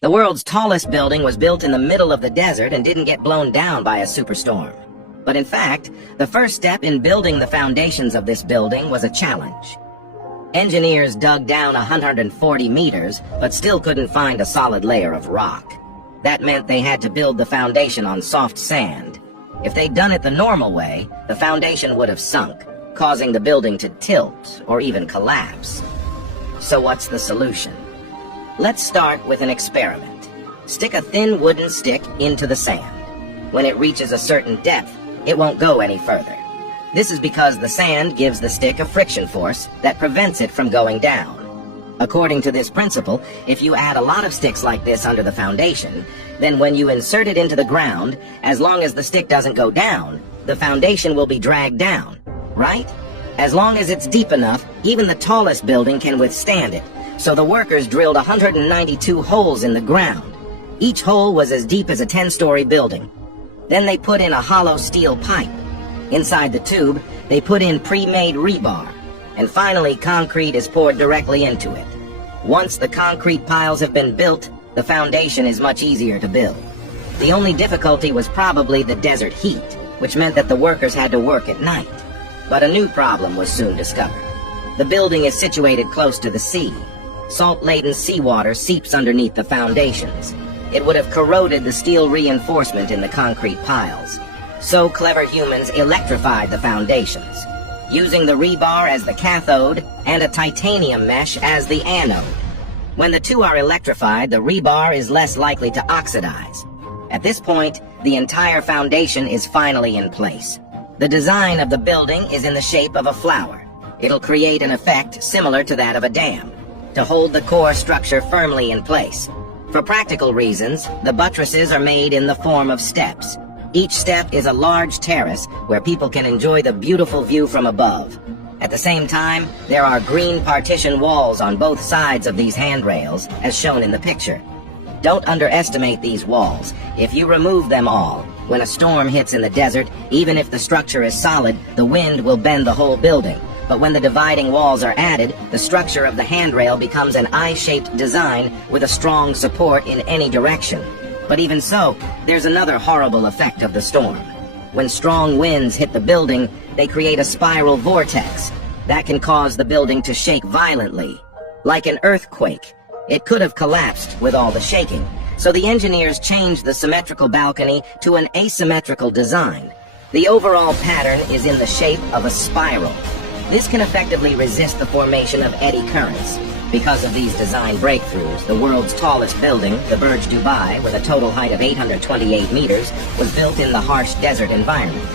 The world's tallest building was built in the middle of the desert and didn't get blown down by a superstorm. But in fact, the first step in building the foundations of this building was a challenge. Engineers dug down 140 meters, but still couldn't find a solid layer of rock. That meant they had to build the foundation on soft sand. If they'd done it the normal way, the foundation would have sunk, causing the building to tilt or even collapse. So what's the solution? Let's start with an experiment. Stick a thin wooden stick into the sand. When it reaches a certain depth, it won't go any further. This is because the sand gives the stick a friction force that prevents it from going down. According to this principle, if you add a lot of sticks like this under the foundation, then when you insert it into the ground, as long as the stick doesn't go down, the foundation will be dragged down, right? As long as it's deep enough, even the tallest building can withstand it. So the workers drilled 192 holes in the ground. Each hole was as deep as a 10-story building. Then they put in a hollow steel pipe. Inside the tube, they put in pre-made rebar. And finally, concrete is poured directly into it. Once the concrete piles have been built, the foundation is much easier to build. The only difficulty was probably the desert heat, which meant that the workers had to work at night. But a new problem was soon discovered. The building is situated close to the sea. Salt-laden seawater seeps underneath the foundations. It would have corroded the steel reinforcement in the concrete piles. So clever humans electrified the foundations, using the rebar as the cathode and a titanium mesh as the anode. When the two are electrified, the rebar is less likely to oxidize. At this point, the entire foundation is finally in place. The design of the building is in the shape of a flower. It'll create an effect similar to that of a dam, to hold the core structure firmly in place. For practical reasons, the buttresses are made in the form of steps. Each step is a large terrace where people can enjoy the beautiful view from above. At the same time, there are green partition walls on both sides of these handrails, as shown in the picture. Don't underestimate these walls. If you remove them all, when a storm hits in the desert, even if the structure is solid, the wind will bend the whole building. But when the dividing walls are added, the structure of the handrail becomes an I-shaped design with a strong support in any direction. But even so, there's another horrible effect of the storm. When strong winds hit the building, they create a spiral vortex. That can cause the building to shake violently. Like an earthquake, it could have collapsed with all the shaking. So the engineers changed the symmetrical balcony to an asymmetrical design. The overall pattern is in the shape of a spiral. This can effectively resist the formation of eddy currents. Because of these design breakthroughs, the world's tallest building, the Burj Dubai, with a total height of 828 meters, was built in the harsh desert environment.